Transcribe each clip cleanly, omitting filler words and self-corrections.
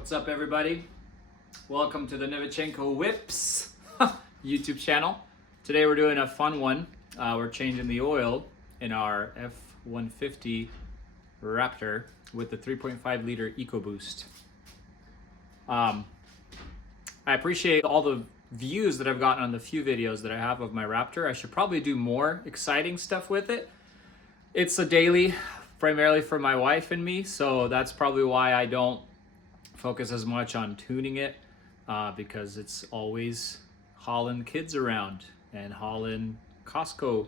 What's up, everybody? Welcome to the Novichenko Whips YouTube channel. Today we're doing a fun one. We're changing the oil in our F-150 Raptor with the 3.5 liter EcoBoost. I appreciate all the views that I've gotten on the few videos that I have of my Raptor. I should probably do more exciting stuff with it. It's a daily, primarily for my wife and me, so that's probably why I don't focus as much on tuning it, because it's always hauling kids around and hauling Costco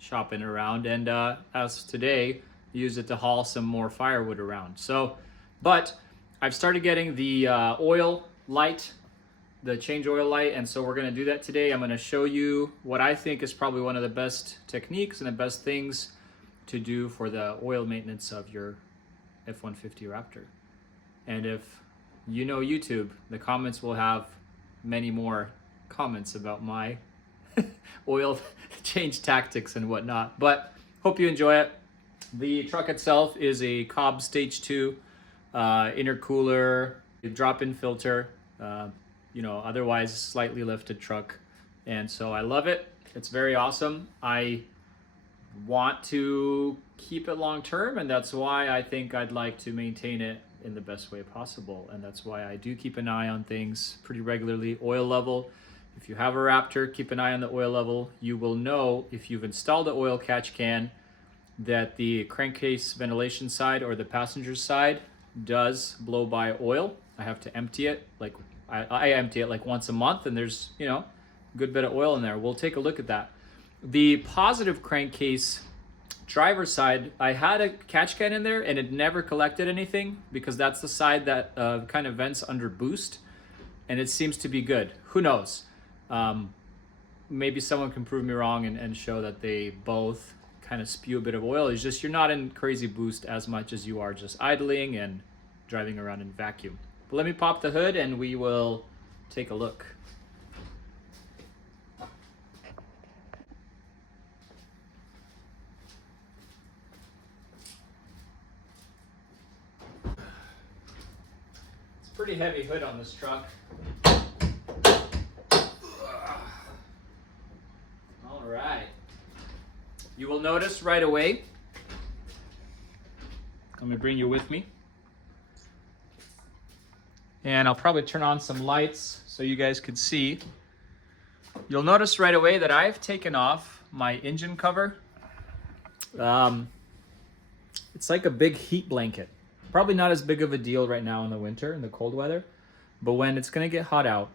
shopping around, and as today, use it to haul some more firewood around. So, but I've started getting the oil light, the change oil light, and so we're going to do that today. I'm going to show you what I think is probably one of the best techniques and the best things to do for the oil maintenance of your F-150 Raptor. And if you know YouTube, the comments will have many more comments about my oil change tactics and whatnot. But hope you enjoy it. The truck itself is a Cobb Stage 2 intercooler, drop-in filter, otherwise slightly lifted truck. And so I love it. It's very awesome. I want to keep it long term, and that's why I think I'd like to maintain it in the best way possible. And that's why I do keep an eye on things pretty regularly. Oil level. If you have a Raptor, keep an eye on the oil level. You will know if you've installed the oil catch can that the crankcase ventilation side or the passenger side does blow by oil. I have to empty it. Like I empty it like once a month, and there's a good bit of oil in there. We'll take a look at that. The positive crankcase driver's side, I had a catch can in there and it never collected anything because that's the side that kind of vents under boost, and it seems to be good. Who knows? Maybe someone can prove me wrong and show that they both kind of spew a bit of oil. It's just you're not in crazy boost as much as you are just idling and driving around in vacuum. But let me pop the hood and we will take a look. Pretty heavy hood on this truck. All right. You will notice right away, let me bring you with me. And I'll probably turn on some lights so you guys can see. You'll notice right away that I've taken off my engine cover. It's like a big heat blanket. Probably not as big of a deal right now in the winter, in the cold weather, but when it's gonna get hot out,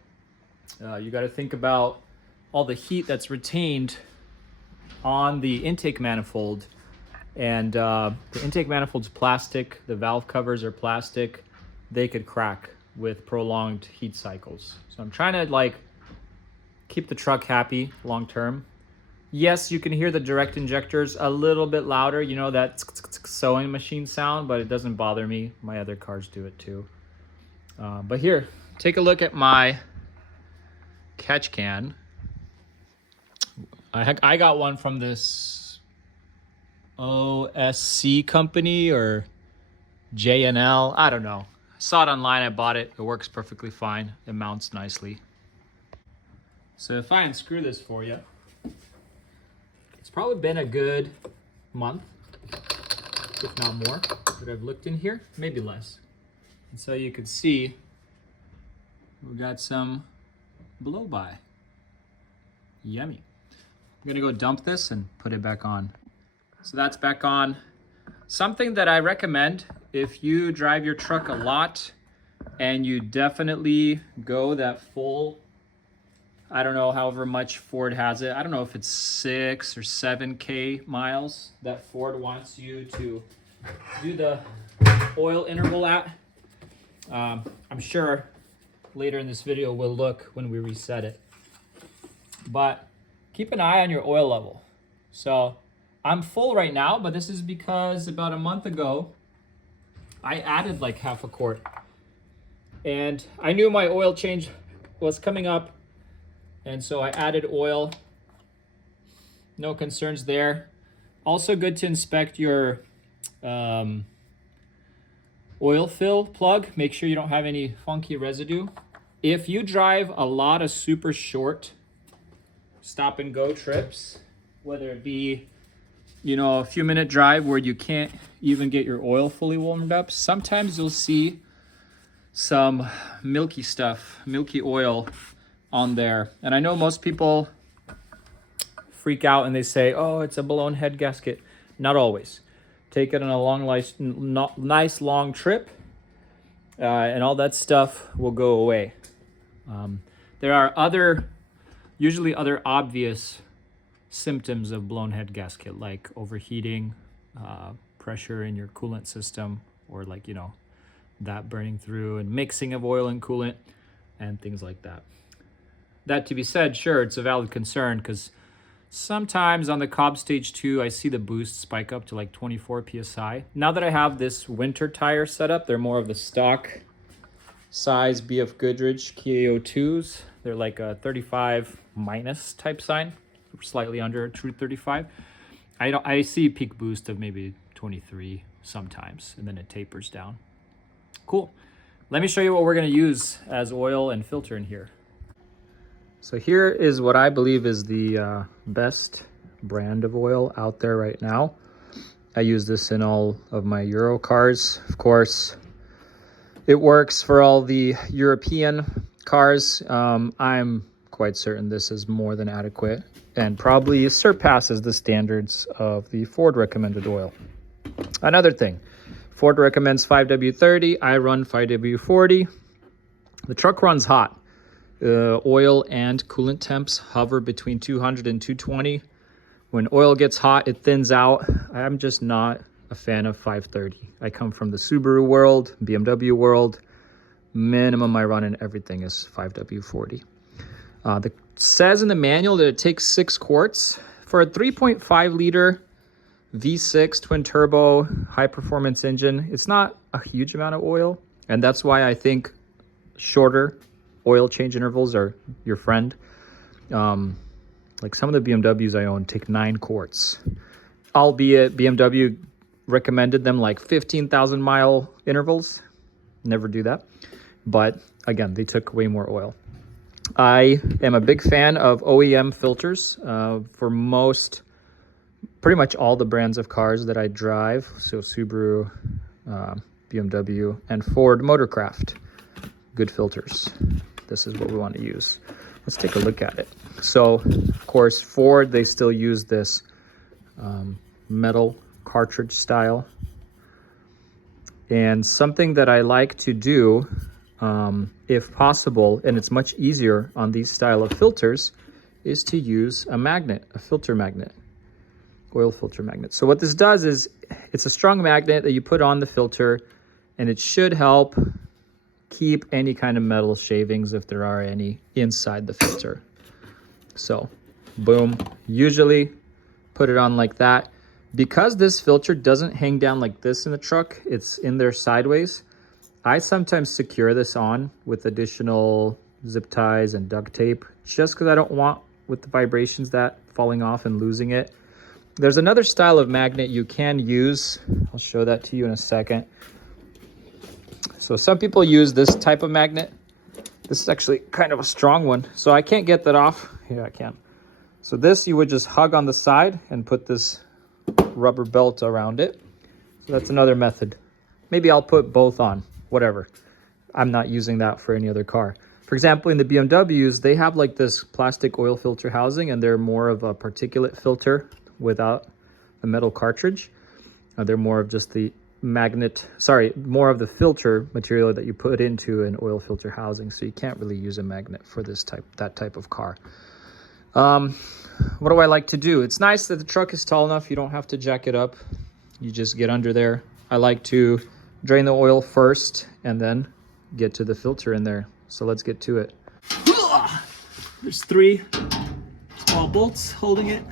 you gotta think about all the heat that's retained on the intake manifold. And the intake manifold's plastic, the valve covers are plastic. They could crack with prolonged heat cycles. So I'm trying to keep the truck happy long term. Yes, you can hear the direct injectors a little bit louder, that sewing machine sound, but it doesn't bother me. My other cars do it too. But here, take a look at my catch can. I got one from this OSC company or JNL. I don't know. I saw it online, I bought it. It works perfectly fine. It mounts nicely. So if I unscrew this for you, it's probably been a good month, if not more, that I've looked in here, maybe less. And so you can see we got some blow-by. Yummy. I'm gonna go dump this and put it back on. So that's back on. Something that I recommend if you drive your truck a lot and you definitely go that full, I don't know, however much Ford has it. I don't know if it's 6 or 7K miles that Ford wants you to do the oil interval at. I'm sure later in this video we'll look when we reset it. But keep an eye on your oil level. So I'm full right now, but this is because about a month ago, I added like half a quart. And I knew my oil change was coming up, and so I added oil. No concerns there. Also good to inspect your oil fill plug. Make sure you don't have any funky residue. If you drive a lot of super short stop and go trips, whether it be, you know, a few minute drive where you can't even get your oil fully warmed up, sometimes you'll see some milky stuff, milky oil on there. And I know most people freak out and they say, oh, it's a blown head gasket. Not always. Take it on a long, nice long trip, and all that stuff will go away. There are usually other obvious symptoms of blown head gasket, like overheating, pressure in your coolant system, or like, you know, that burning through and mixing of oil and coolant and things like that. That to be said, sure, it's a valid concern because sometimes on the Cobb Stage 2, I see the boost spike up to like 24 PSI. Now that I have this winter tire set up, they're more of the stock size BF Goodrich KO2s. They're like a 35 minus type sign, slightly under a true 35. I see peak boost of maybe 23 sometimes, and then it tapers down. Cool. Let me show you what we're going to use as oil and filter in here. So here is what I believe is the best brand of oil out there right now. I use this in all of my Euro cars. Of course, it works for all the European cars. I'm quite certain this is more than adequate and probably surpasses the standards of the Ford recommended oil. Another thing, Ford recommends 5W30. I run 5W40. The truck runs hot. Oil and coolant temps hover between 200 and 220. When oil gets hot, it thins out. I'm just not a fan of 530. I come from the Subaru world, BMW world. Minimum I run in everything is 5W40. It says in the manual that it takes 6 quarts. For a 3.5 liter V6 twin turbo high performance engine, it's not a huge amount of oil. And that's why I think shorter oil change intervals are your friend. Like some of the BMWs I own take 9 quarts, albeit BMW recommended them like 15,000 mile intervals. Never do that. But again, they took way more oil. I am a big fan of OEM filters for pretty much all the brands of cars that I drive. So Subaru, BMW, and Ford Motorcraft. Good filters. This is what we want to use. Let's take a look at it. So, of course, Ford, they still use this metal cartridge style. And something that I like to do, if possible, and it's much easier on these style of filters, is to use a magnet, a filter magnet, oil filter magnet. So what this does is it's a strong magnet that you put on the filter, and it should help keep any kind of metal shavings, if there are any, inside the filter. So boom, usually put it on like that. Because this filter doesn't hang down like this in the truck, it's in there sideways, I sometimes secure this on with additional zip ties and duct tape, just because I don't want, with the vibrations, that falling off and losing it. There's another style of magnet you can use. I'll show that to you in a second. So some people use this type of magnet. This is actually kind of a strong one, so I can't get that off. Here, I can. So this, you would just hug on the side and put this rubber belt around it. So that's another method. Maybe I'll put both on, whatever. I'm not using that for any other car. For example, in the BMWs, they have like this plastic oil filter housing, and they're more of a particulate filter without the metal cartridge. They're more of just the more of the filter material that you put into an oil filter housing. So you can't really use a magnet for that type of car. What do I like to do? It's nice that the truck is tall enough. You don't have to jack it up. You just get under there. I like to drain the oil first and then get to the filter in there. So let's get to it. There's 3 small bolts holding it.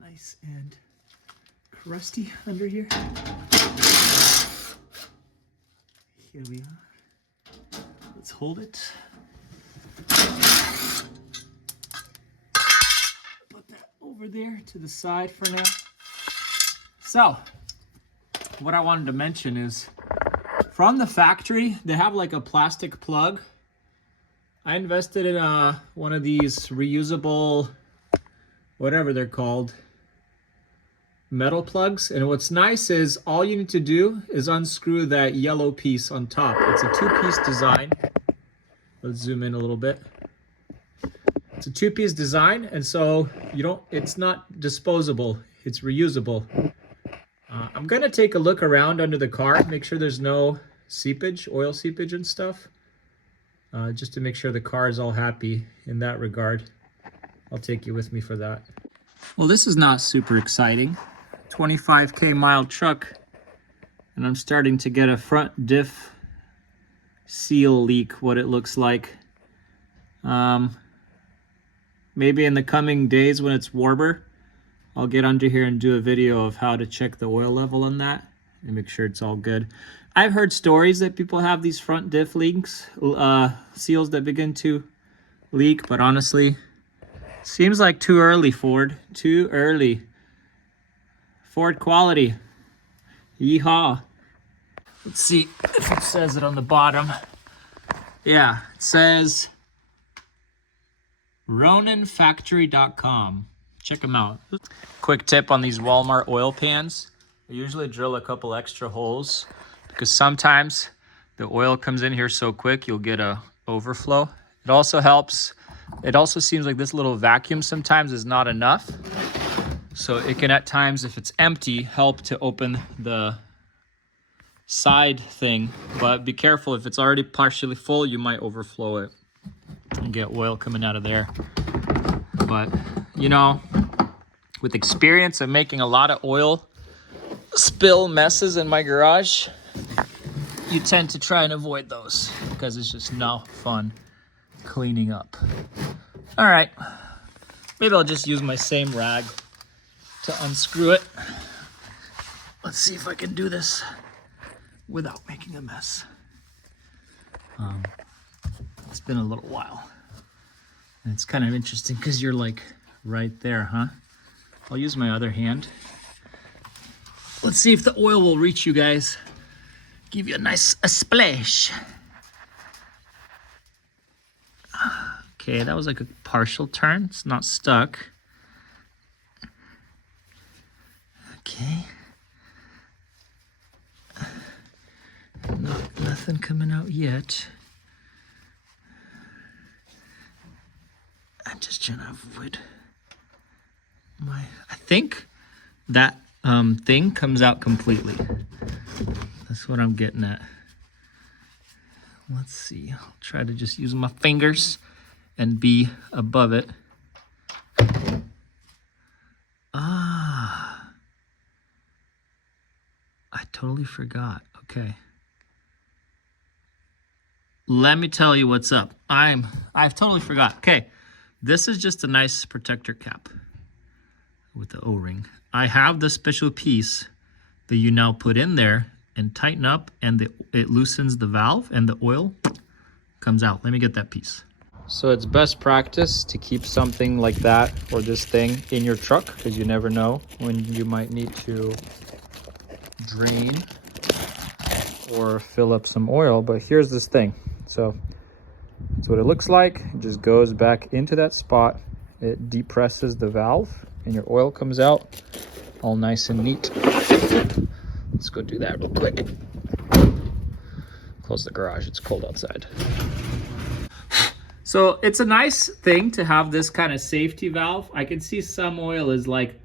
Nice and crusty under here. Here we are. Let's hold it. Put that over there to the side for now. So, what I wanted to mention is, from the factory, they have like a plastic plug. I invested in one of these reusable, whatever they're called, metal plugs. And what's nice is all you need to do is unscrew that yellow piece on top. It's a two-piece design. Let's zoom in a little bit. It's a two-piece design, and so it's not disposable, it's reusable. I'm gonna take a look around under the car, make sure there's no seepage, oil seepage and stuff, just to make sure the car is all happy in that regard. I'll take you with me for that. Well, this is not super exciting. 25K mile truck, and I'm starting to get a front diff seal leak, what it looks like. Maybe in the coming days when it's warmer, I'll get under here and do a video of how to check the oil level on that and make sure it's all good. I've heard stories that people have these front diff leaks, seals that begin to leak, but honestly, seems like too early, Ford. Too early. Ford quality. Yeehaw. Let's see if it says it on the bottom. Yeah, it says RoninFactory.com. Check them out. Quick tip on these Walmart oil pans. I usually drill a couple extra holes because sometimes the oil comes in here so quick you'll get a overflow. It also helps. It also seems like this little vacuum sometimes is not enough. So it can at times, if it's empty, help to open the side thing. But be careful, if it's already partially full, you might overflow it and get oil coming out of there. But you know, with experience of making a lot of oil spill messes in my garage, you tend to try and avoid those because it's just no fun cleaning up. All right, maybe I'll just use my same rag to unscrew it. Let's see if I can do this without making a mess. It's been a little while. And it's kind of interesting because you're like right there, huh? I'll use my other hand. Let's see if the oil will reach you guys. Give you a splash. Okay, that was like a partial turn. It's not stuck. Okay. Nothing coming out yet. I'm just trying to avoid I think that thing comes out completely. That's what I'm getting at. Let's see. I'll try to just use my fingers and be above it. Ah. I totally forgot. Okay. Let me tell you what's up. I've totally forgot. Okay. This is just a nice protector cap with the O-ring. I have the special piece that you now put in there and tighten up, and it loosens the valve and the oil comes out. Let me get that piece. So it's best practice to keep something like that or this thing in your truck because you never know when you might need to drain or fill up some oil. But here's this thing. So that's what it looks like. It just goes back into that spot. It depresses the valve and your oil comes out all nice and neat. Let's go do that real quick. Close the garage, it's cold outside. So it's a nice thing to have this kind of safety valve. I can see some oil is like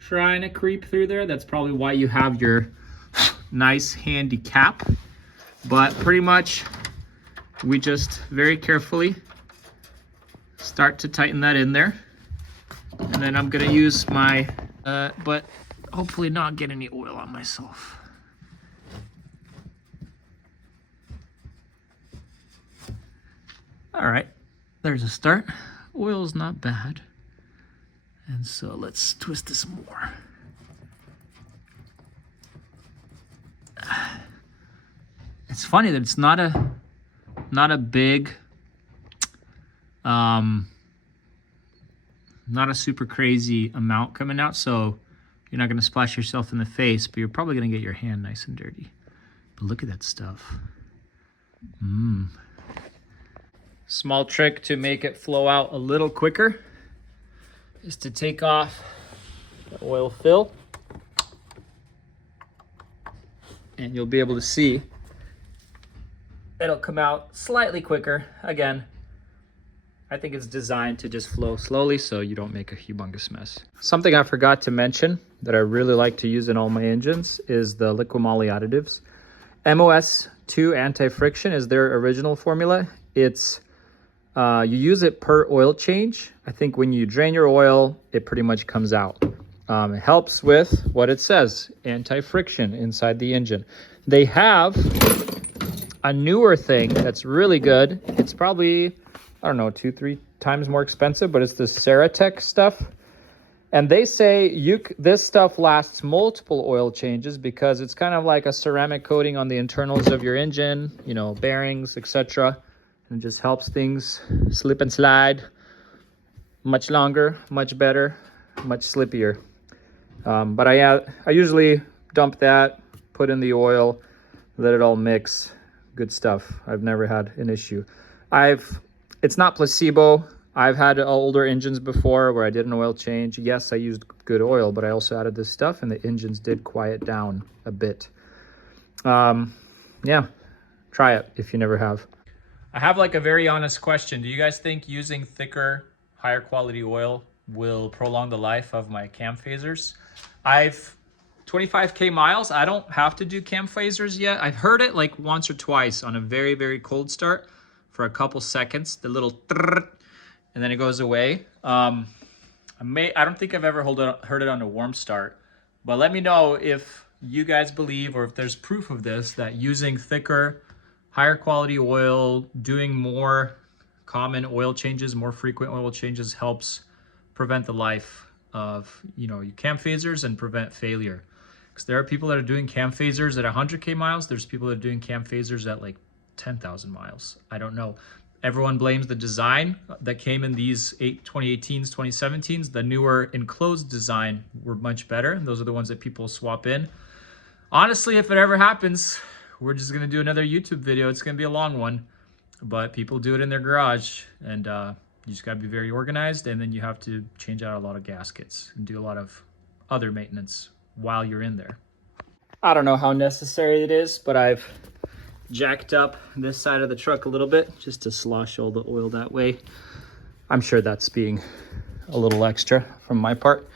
trying to creep through there. That's probably why you have your nice handy cap. But pretty much we just very carefully start to tighten that in there. And then I'm gonna use my, but hopefully not get any oil on myself. All right, there's a start. Oil's not bad. And so let's twist this more. It's funny that it's not a big, not a super crazy amount coming out. So You're not going to splash yourself in the face, but you're probably going to get your hand nice and dirty. But look at that stuff. Small trick to make it flow out a little quicker is to take off the oil fill. And you'll be able to see it'll come out slightly quicker. Again, I think it's designed to just flow slowly so you don't make a humongous mess. Something I forgot to mention that I really like to use in all my engines is the Liqui-Moly additives. MOS2 anti-friction is their original formula. It's you use it per oil change. I think when you drain your oil, it pretty much comes out. It helps with what it says, anti-friction inside the engine. They have a newer thing that's really good. It's probably, I don't know, 2-3 times more expensive, but it's the Ceratec stuff. And they say this stuff lasts multiple oil changes because it's kind of like a ceramic coating on the internals of your engine, you know, bearings, etc. And it just helps things slip and slide much longer, much better, much slippier. But I usually dump that, put in the oil, let it all mix. Good stuff. I've never had an issue. It's not placebo. I've had older engines before where I did an oil change. Yes, I used good oil, but I also added this stuff and the engines did quiet down a bit. Yeah, try it if you never have. I have like a very honest question. Do you guys think using thicker, higher quality oil will prolong the life of my cam phasers? I've 25K miles. I don't have to do cam phasers yet. I've heard it like once or twice on a very, very cold start for a couple seconds, the little trrrt, and then it goes away. I don't think I've ever heard it on a warm start, but let me know if you guys believe or if there's proof of this, that using thicker, higher quality oil, doing more common oil changes, more frequent oil changes helps prevent the life of, you know, your cam phasers and prevent failure. Because there are people that are doing cam phasers at 100K miles. There's people that are doing cam phasers at like 10,000 miles. I don't know. Everyone blames the design that came in these 2018s, 2017s. The newer enclosed design were much better. And those are the ones that people swap in. Honestly, if it ever happens, we're just going to do another YouTube video. It's going to be a long one, but people do it in their garage, and you just got to be very organized, and then you have to change out a lot of gaskets and do a lot of other maintenance while you're in there. I don't know how necessary it is, but I've jacked up this side of the truck a little bit just to slosh all the oil that way. I'm sure that's being a little extra from my part.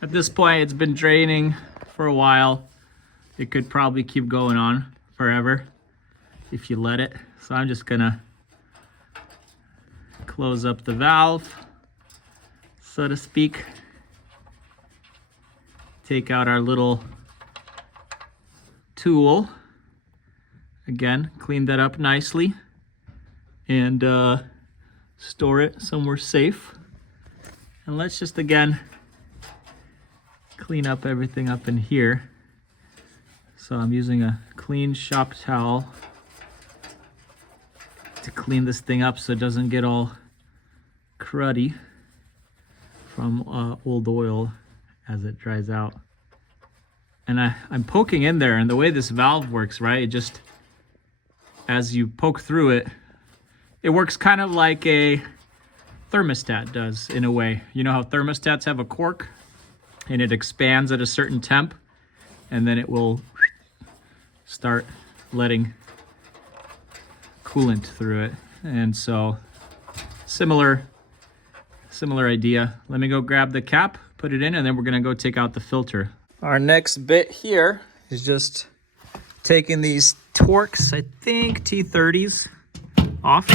At this point, it's been draining for a while. It could probably keep going on forever if you let it. So I'm just gonna close up the valve, so to speak. Take out our little tool. Again, clean that up nicely and store it somewhere safe. And let's just again clean up everything up in here. So I'm using a clean shop towel to clean this thing up so it doesn't get all cruddy from old oil as it dries out. And I'm poking in there, and the way this valve works, right, it just, as you poke through it, it works kind of like a thermostat does in a way. You know how thermostats have a cork and it expands at a certain temp, and then it will start letting coolant through it. And so similar idea. Let me go grab the cap, put it in, and then we're gonna go take out the filter. Our next bit here is just taking these Torx, I think T30s, off.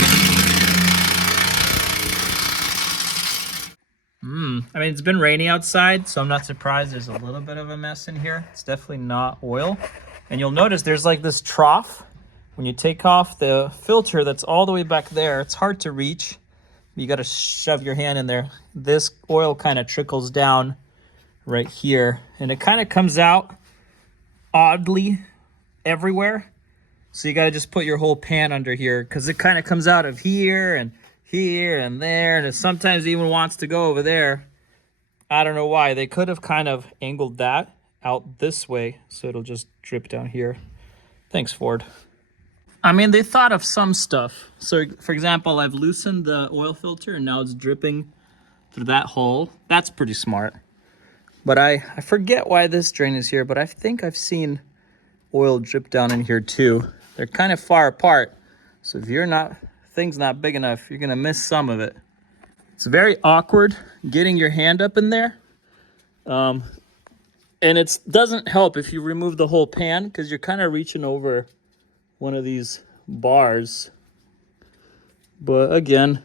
I mean, it's been rainy outside, so I'm not surprised there's a little bit of a mess in here. It's definitely not oil. And you'll notice there's like this trough. When you take off the filter that's all the way back there, it's hard to reach. You got to shove your hand in there. This oil kind of trickles down right here, and it kind of comes out oddly everywhere. So you got to just put your whole pan under here, because it kind of comes out of here and there, and it sometimes even wants to go over there. I don't know why. They could have kind of angled that out this way so it'll just drip down here. Thanks, Ford. I mean, they thought of some stuff. So, for example, I've loosened the oil filter and now it's dripping through that hole. That's pretty smart. But I forget why this drain is here, but I think I've seen oil drip down in here too. They're kind of far apart. So if thing's not big enough, you're gonna miss some of it. It's very awkward getting your hand up in there. And it doesn't help if you remove the whole pan because you're kind of reaching over one of these bars. But again,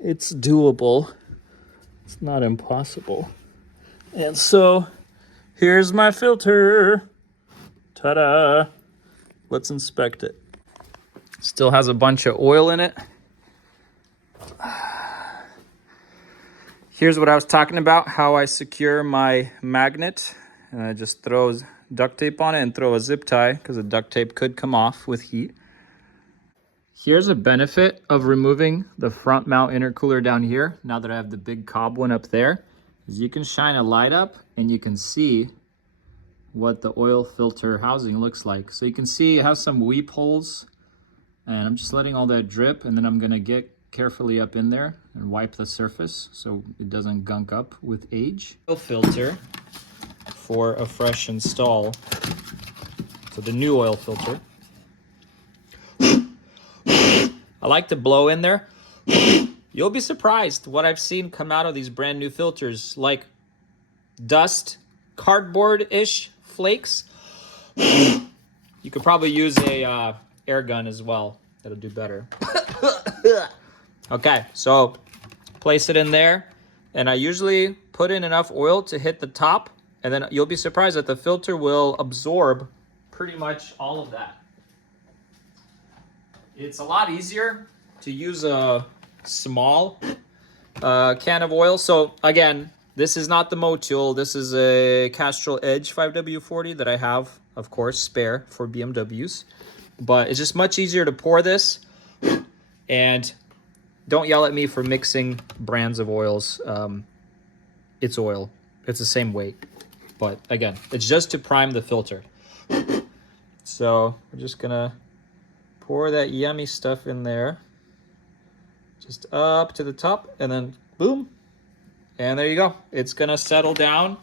it's doable. It's not impossible. And so here's my filter. Ta-da! Let's inspect it. Still has a bunch of oil in it. Here's what I was talking about, how I secure my magnet. And I just throw duct tape on it and throw a zip tie because the duct tape could come off with heat. Here's a benefit of removing the front mount intercooler down here. Now that I have the big cob one up there, is you can shine a light up and you can see what the oil filter housing looks like. So you can see it has some weep holes, and I'm just letting all that drip, and then I'm gonna get carefully up in there and wipe the surface so it doesn't gunk up with age. Oil filter for a fresh install. So the new oil filter. I like to blow in there. You'll be surprised what I've seen come out of these brand new filters, like dust, cardboard-ish flakes. You could probably use a air gun as well. That'll do better. Okay, so place it in there, and I usually put in enough oil to hit the top, and then you'll be surprised that the filter will absorb pretty much all of that. It's a lot easier to use a small can of oil. So again, this is not the Motul. This is a Castrol Edge 5W40 that I have, of course, spare for BMWs. But it's just much easier to pour this. And don't yell at me for mixing brands of oils. It's oil. It's the same weight. But again, it's just to prime the filter. So we're just gonna pour that yummy stuff in there. Just up to the top, and then boom. And there you go. It's gonna settle down.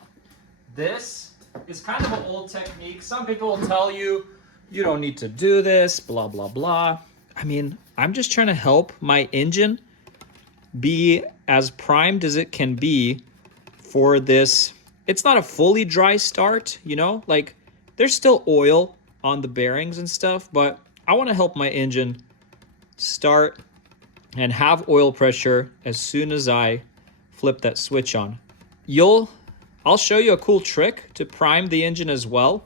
This is kind of an old technique. Some people will tell you, you don't need to do this, blah, blah, blah. I mean, I'm just trying to help my engine be as primed as it can be for this. It's not a fully dry start, you know? Like, there's still oil on the bearings and stuff, but I want to help my engine start and have oil pressure as soon as I flip that switch on. I'll show you a cool trick to prime the engine as well.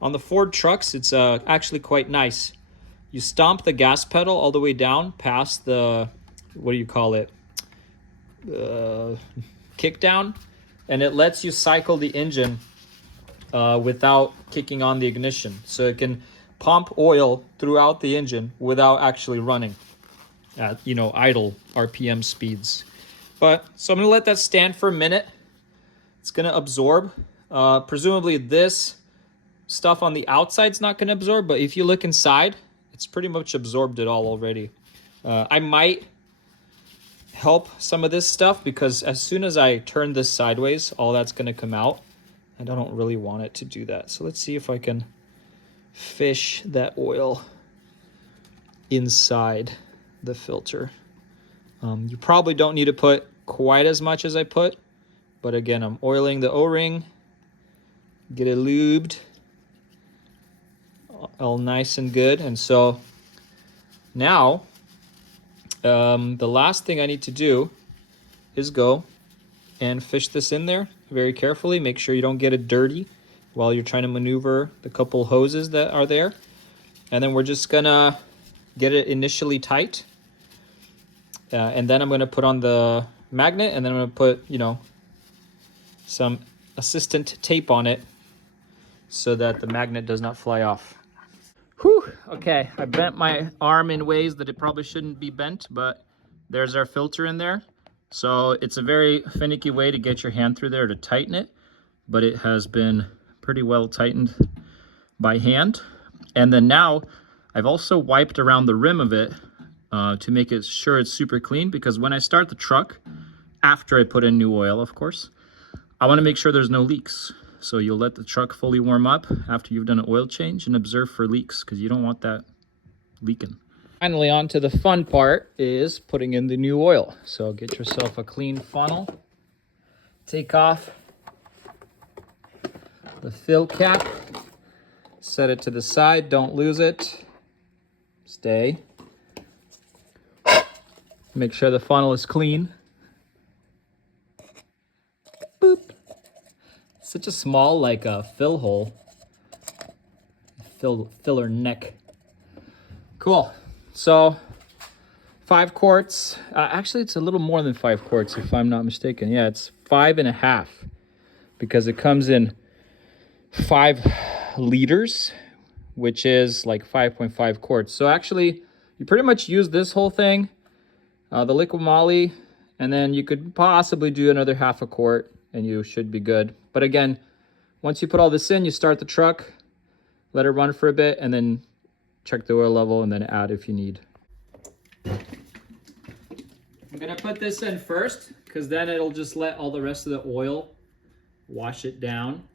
On the Ford trucks, it's actually quite nice. You stomp the gas pedal all the way down past the, what do you call it? Kick down, and it lets you cycle the engine without kicking on the ignition. So it can pump oil throughout the engine without actually running at, idle RPM speeds. So I'm gonna let that stand for a minute. It's gonna absorb. Presumably this stuff on the outside's not gonna absorb, but if you look inside, it's pretty much absorbed it all already. I might help some of this stuff because as soon as I turn this sideways, all that's gonna come out. And I don't really want it to do that. So let's see if I can fish that oil inside the filter. You probably don't need to put quite as much as I put, but again, I'm oiling the O-ring, get it lubed, all nice and good. And so now, the last thing I need to do is go and fish this in there very carefully. Make sure you don't get it dirty while you're trying to maneuver the couple hoses that are there. And then we're just gonna get it initially tight. And then I'm gonna put on the magnet, and then I'm gonna put, some assistant tape on it so that the magnet does not fly off. Whew, okay, I bent my arm in ways that it probably shouldn't be bent, but there's our filter in there. So it's a very finicky way to get your hand through there to tighten it, but it has been pretty well tightened by hand. And then now I've also wiped around the rim of it to make it sure it's super clean, because when I start the truck, after I put in new oil, of course, I want to make sure there's no leaks. So you'll let the truck fully warm up after you've done an oil change and observe for leaks, because you don't want that leaking. Finally, on to the fun part is putting in the new oil. So get yourself a clean funnel. Take off the fill cap. Set it to the side. Don't lose it. Stay. Make sure the funnel is clean. Boop. Such a small, like a fill hole. Filler neck. Cool. So 5 quarts. Actually, it's a little more than 5 quarts if I'm not mistaken. Yeah, it's 5.5 because it comes in 5 liters, which is like 5.5 quarts. So actually, you pretty much use this whole thing, the liquid moly, and then you could possibly do another 1/2 quart and you should be good. But again, once you put all this in, you start the truck, let it run for a bit, and then check the oil level and then add if you need. I'm gonna put this in first because then it'll just let all the rest of the oil wash it down.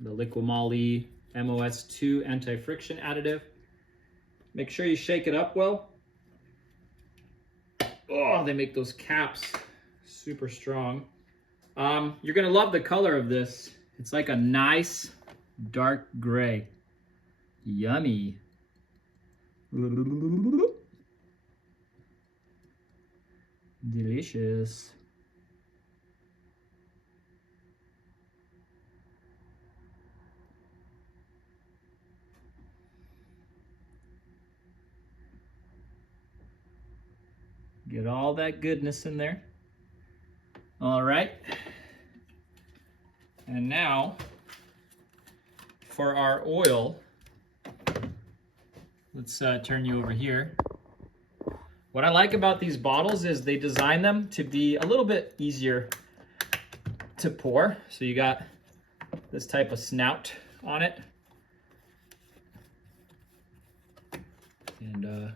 The liquid moly MOS2 anti-friction additive. Make sure you shake it up well. Oh, they make those caps super strong. You're gonna love the color of this. It's like a nice dark gray. Yummy. Delicious. Get all that goodness in there. All right. And now for our oil, let's turn you over here. What I like about these bottles is they design them to be a little bit easier to pour. So you got this type of snout on it. And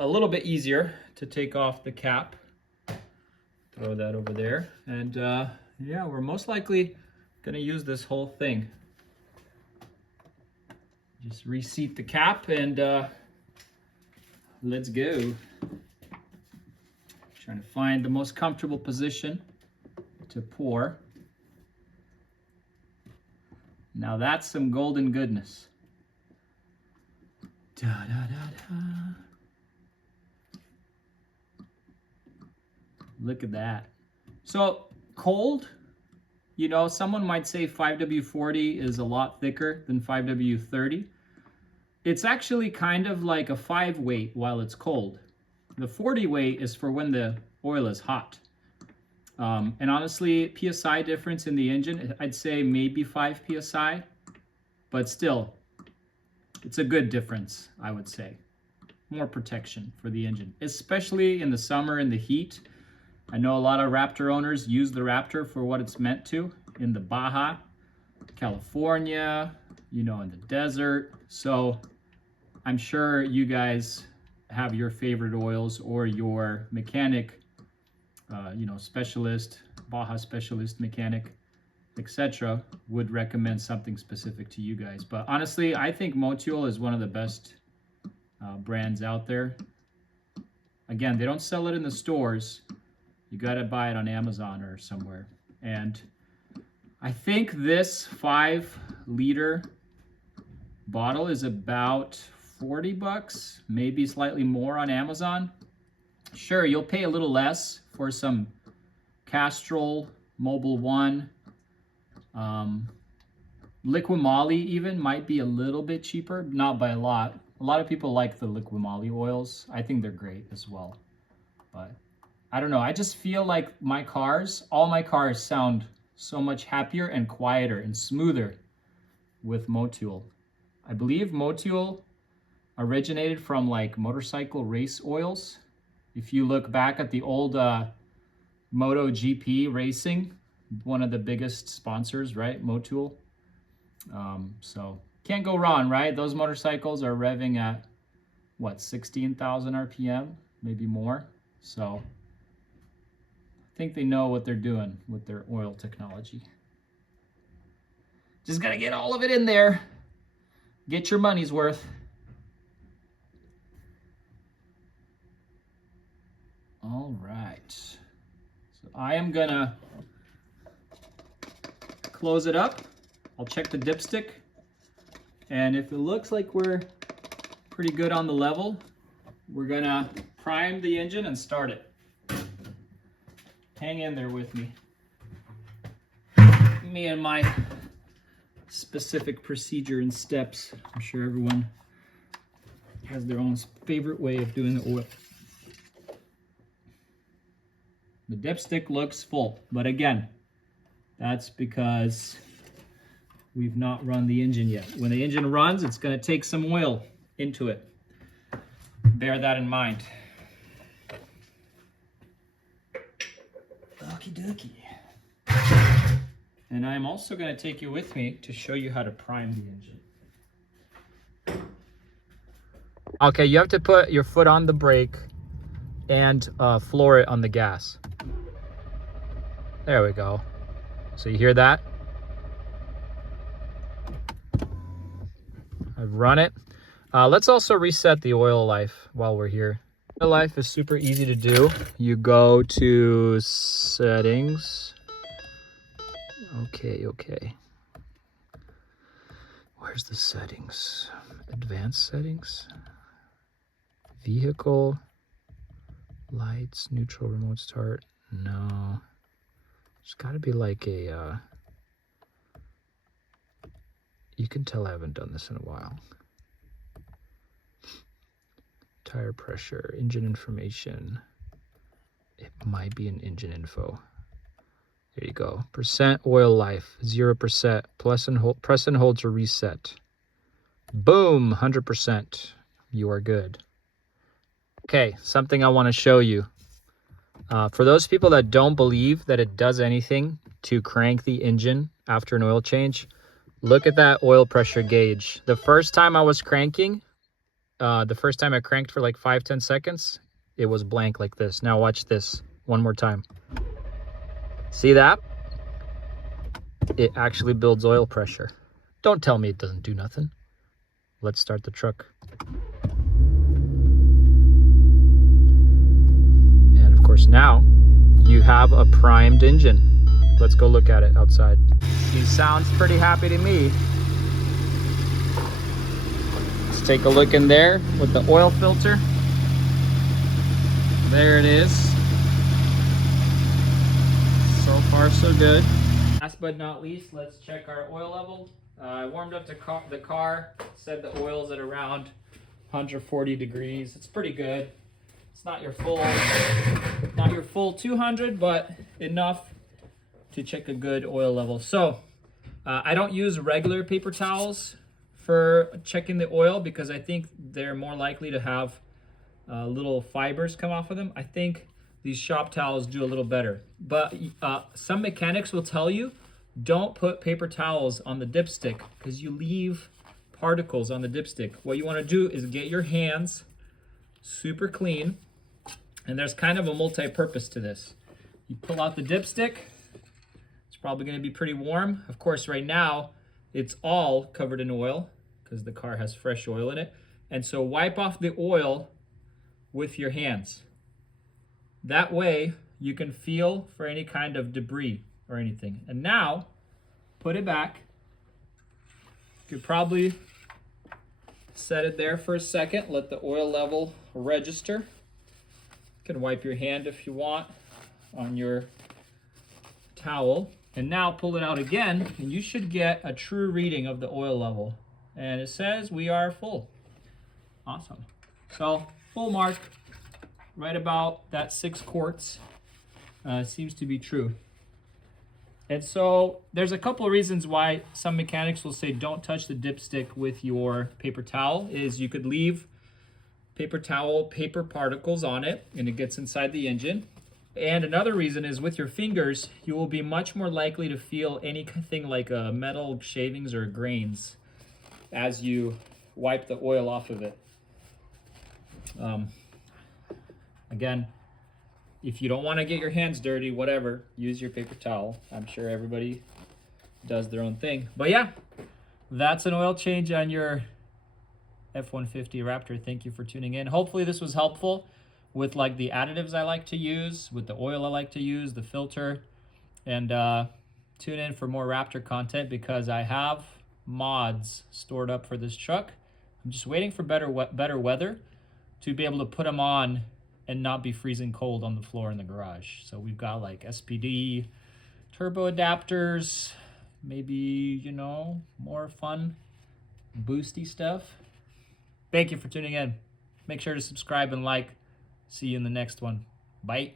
a little bit easier to take off the cap. Throw that over there. And yeah, we're most likely gonna use this whole thing. Just reseat the cap and let's go. Trying to find the most comfortable position to pour. Now that's some golden goodness. Da, da, da, da. Look at that. So cold, you know, someone might say 5W40 is a lot thicker than 5W30. It's actually kind of like a 5 weight while it's cold. The 40 weight is for when the oil is hot. And honestly, PSI difference in the engine, I'd say maybe 5 PSI, but still, it's a good difference, I would say. More protection for the engine, especially in the summer in the heat. I know a lot of Raptor owners use the Raptor for what it's meant to in the Baja, California, you know, in the desert. So I'm sure you guys have your favorite oils, or your mechanic, you know, specialist, Baja specialist mechanic, etc., would recommend something specific to you guys. But honestly, I think Motul is one of the best brands out there. Again, they don't sell it in the stores. You got to buy it on Amazon or somewhere. And I think this 5-liter bottle is about $40, maybe slightly more on Amazon. Sure, you'll pay a little less for some Castrol, Mobil 1, Liquid Moly even might be a little bit cheaper, not by a lot. A lot of people like the Liquid Moly oils. I think they're great as well. But I don't know, I just feel like all my cars sound so much happier and quieter and smoother with Motul. I believe Motul originated from like motorcycle race oils. If you look back at the old MotoGP racing, one of the biggest sponsors, right? Motul. So can't go wrong, right? Those motorcycles are revving at what, 16,000 RPM, maybe more. So I think they know what they're doing with their oil technology. Just gotta get all of it in there. Get your money's worth. All right. So I am gonna close it up. I'll check the dipstick. And if it looks like we're pretty good on the level, we're gonna prime the engine and start it. Hang in there with me. Me and my specific procedure and steps. I'm sure everyone has their own favorite way of doing the oil. The dipstick looks full, but again, that's because we've not run the engine yet. When the engine runs, it's going to take some oil into it. Bear that in mind. Okie dokie. And I'm also going to take you with me to show you how to prime the engine. Okay, you have to put your foot on the brake and floor it on the gas. There we go. So you hear that? I've run it. Let's also reset the oil life while we're here. Oil life is super easy to do. You go to settings. Okay. Where's the settings? Advanced settings. Vehicle. Lights, neutral, remote start. No. There's got to be like a... You can tell I haven't done this in a while. Tire pressure, engine information. It might be an engine info. There you go. Percent oil life, 0%. Press and hold to reset. Boom, 100%. You are good. Okay, something I want to show you. For those people that don't believe that it does anything to crank the engine after an oil change, look at that oil pressure gauge. The first time I was cranking, the first time I cranked for like 5-10 seconds, it was blank like this. Now watch this one more time. See that? It actually builds oil pressure. Don't tell me it doesn't do nothing. Let's start the truck. And of course now you have a primed engine. Let's go look at it outside. He sounds pretty happy to me. Let's take a look in there with the oil filter. There it is. So far, so good. Last but not least, let's check our oil level. I warmed up the car, said the oil's at around 140 degrees. It's pretty good. It's not your full 200, but enough to check a good oil level. So I don't use regular paper towels for checking the oil because I think they're more likely to have little fibers come off of them. I think these shop towels do a little better. But some mechanics will tell you, don't put paper towels on the dipstick because you leave particles on the dipstick. What you want to do is get your hands super clean. And there's kind of a multi-purpose to this. You pull out the dipstick. It's probably going to be pretty warm. Of course, right now, it's all covered in oil because the car has fresh oil in it. And so wipe off the oil with your hands. That way, you can feel for any kind of debris or anything. And now, put it back. You could probably set it there for a second. Let the oil level register. You can wipe your hand if you want on your towel. And now pull it out again, and you should get a true reading of the oil level. And it says we are full. Awesome. So, full mark. Right about that 6 quarts seems to be true. And so there's a couple of reasons why some mechanics will say don't touch the dipstick with your paper towel. Is you could leave paper towel paper particles on it and it gets inside the engine. And another reason is with your fingers, you will be much more likely to feel anything like metal shavings or grains as you wipe the oil off of it. Again, if you don't want to get your hands dirty, whatever, use your paper towel. I'm sure everybody does their own thing. But yeah, that's an oil change on your F-150 Raptor. Thank you for tuning in. Hopefully this was helpful with like the additives I like to use, with the oil I like to use, the filter. And tune in for more Raptor content because I have mods stored up for this truck. I'm just waiting for better weather to be able to put them on and not be freezing cold on the floor in the garage. So we've got like SPD, turbo adapters, maybe, you know, more fun, boosty stuff. Thank you for tuning in. Make sure to subscribe and like. See you in the next one. Bye.